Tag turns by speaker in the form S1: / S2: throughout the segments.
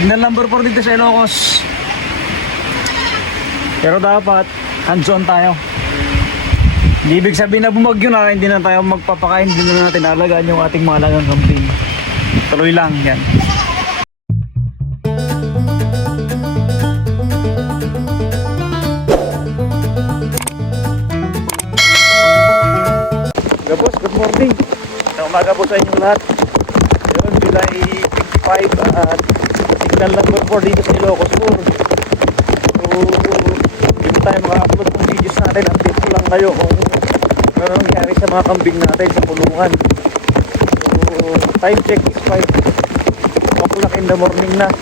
S1: Signal number 4 dito sa Ilocos. Pero dapat, hands-on tayo. Hindi ibig sabihin na bumagyo na, hindi na tayo magpapakain, hindi na natin alagaan yung ating mga alagang kambing. Tuloy lang yan. Boss, good morning. Sa umaga po sa inyong lahat. Ngayon, July 55 at number 4 dito sa Ilocos Sur. So, hindi tayo maka-upload ng videos natin. Update ko lang kayo kung ano nangyari sa mga kambing natin sa pulungan. So, time check is 5 o'clock in the morning na.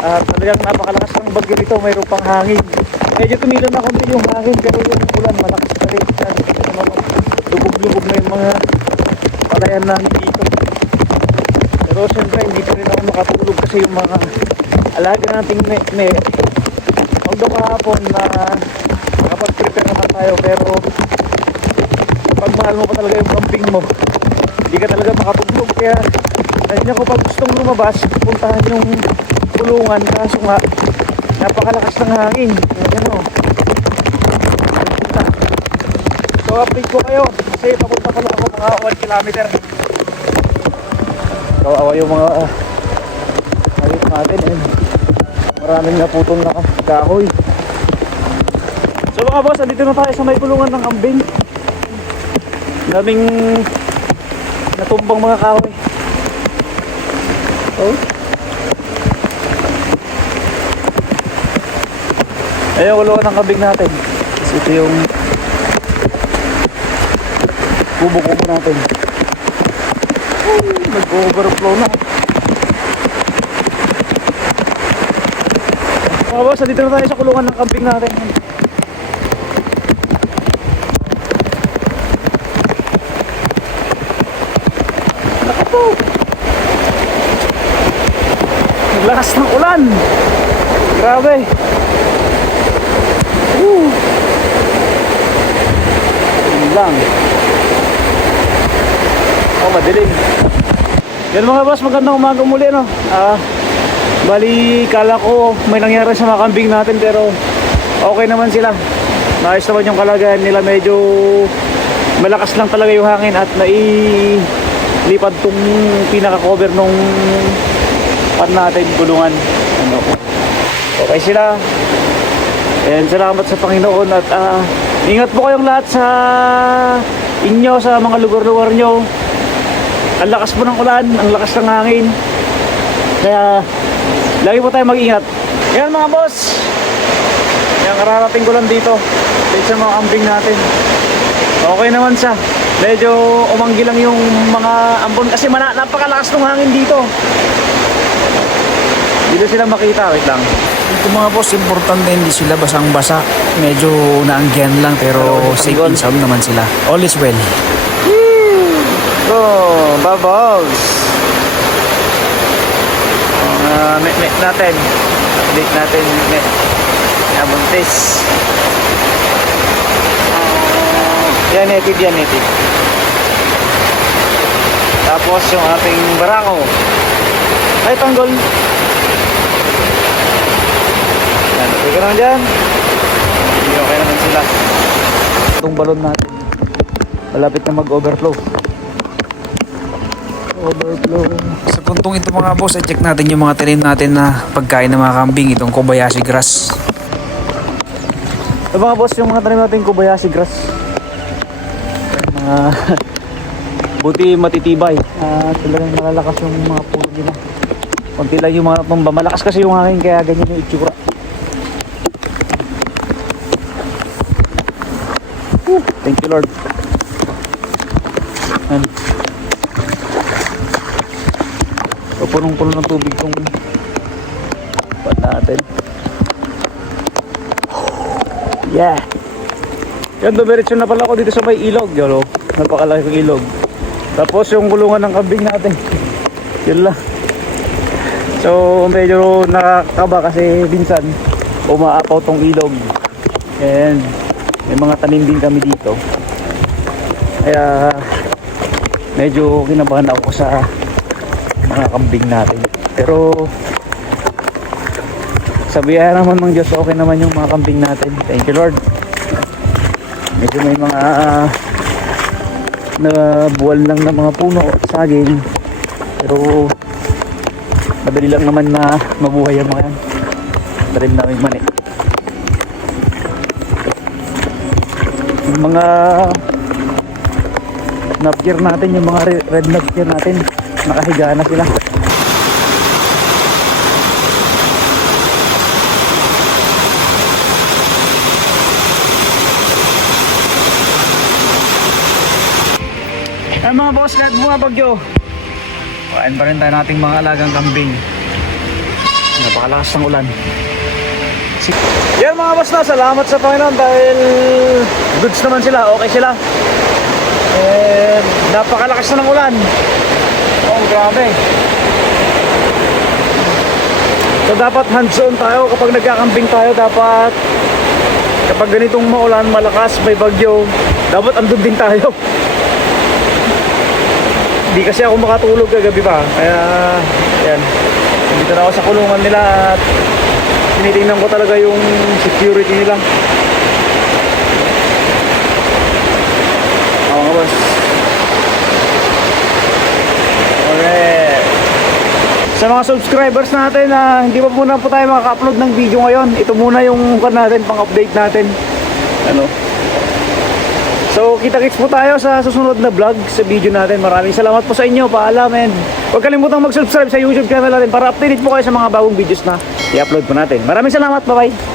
S1: At talagang napakalakas ng bagyo dito, mayroon pang hangin. Medyo tumilo na konti yung hangin pero yung ulan malakas pa rin. Naman, lubog-lubog na yung mga palayan namin dito. Pero siyempre hindi pa rin ako makatulog kasi yung mga alaga nating me, me. Although kahapon na nakapag-prepare naman tayo pero pag mahal mo pa talaga yung camping mo hindi ka talaga makatulog. Kaya ayun ako pag gustong lumabas puntahan yung kulungan. Kaso nga napakalakas ng hangin. Kaya ano so update ko kayo. Kasi papunta pala ako mga 1 kilometer kawawa yung mga uh, ayun natin eh. maraming naputol na kahoy. So mga boss andito na tayo sa may kulungan ng kambing daming natumbang mga kahoy. Oh. Ayun kulungan ng kambing natin. Ito yung kubo-kubo natin Nag-overflow na. Boss, dito na tayo sa kulungan ng camping natin. Naku po. Naglakas ng ulan. Grabe. Woo. Yun lang. Oh, madilim. Yan mga boss, magandang umaga muli no. Ah, bali kala ko may nangyari sa mga kambing natin pero okay naman sila. Maayos naman yung kalagayan nila, medyo malakas lang talaga yung hangin at nailipad tong pinaka-cover nung pan natin gulungan. Ano, okay sila. And salamat sa Panginoon at ah, ingat po kayong lahat sa inyo sa mga lugar-lugar nyo ang lakas po ng ulan, ang lakas ng hangin. Kaya, lagi po tayo mag-ingat. Yan mga boss. Yan, kararating ko lang dito. Dito sa mga ambing natin. Okay naman siya. Medyo umanggi lang yung mga ambon kasi mana, napakalakas ng hangin dito. Dito sila makita. Wait lang.
S2: Ito mga boss, importante hindi sila basang-basa. Medyo naanggihan lang pero
S1: Pero,
S2: safe and sound naman sila. All is well.
S1: Go, bubbles. Uh, net, net natin. Update natin net. Abuntis. Yan, native yan, native. Tapos yung ating barako. Ay, tanggol. Yan, okay ka naman dyan. Hindi okay naman sila. Itong balon natin. Malapit na mag-overflow. Overflow.
S2: Sa puntong ito mga boss, check natin yung mga tanim natin na pagkain ng mga kambing. Itong Kobayashi grass.
S1: So mga boss, yung mga tanim natin Kobayashi grass. Mga buti matitibay. At talagang malalakas yung mga puno nila. Konti lang yung mga tumba. Malakas kasi yung hangin kaya ganyan yung itsura. Thank you Lord. So punong-puno ng tubig tong pan natin. Yeah. Yan, dumiretso na pala ako dito sa may ilog. Yolo, napakalaki ng ilog. Tapos yung kulungan ng kambing natin. Yun lang. So, medyo nakakaba kasi minsan umaapaw tong ilog. And may mga tanim din kami dito. Kaya medyo kinabahan ako sa mga kambing natin. Pero Sa biyaya naman ng Diyos, okay naman yung mga kambing natin. Thank you Lord. Medyo may mga ah, na buwal lang ng mga puno, saging. Pero madali lang naman na mabuhay ang mga yan. Darim namin mani. Yung mga napkier natin, yung mga re- red napkier natin, nakahiga na sila. Ay mga boss, kahit bumabagyo, kain pa rin tayo nating mga alagang kambing. Napakalakas ng ulan. Yan mga boss na, salamat sa Panginoon dahil goods naman sila, okay sila. And napakalakas na ng ulan. Oh, grabe. So dapat hands-on tayo kapag nagkakambing tayo, dapat kapag ganitong maulan, malakas, may bagyo, dapat andun din tayo. Hindi kasi ako makatulog kagabi pa. Kaya, yan. Dito na ako sa kulungan nila at tinitingnan ko talaga yung security nila. Oo nga boss. Alright. Sa mga subscribers natin na hindi pa muna po tayo makaka-upload ng video ngayon. Ito muna yung kan natin, pang-update natin. Ano? So, kita-kits po tayo sa susunod na vlog sa video natin. Maraming salamat po sa inyo. Paalam and huwag kalimutang mag-subscribe sa YouTube channel natin para updated po kayo sa mga bagong videos na i-upload po natin. Maraming salamat. Bye-bye.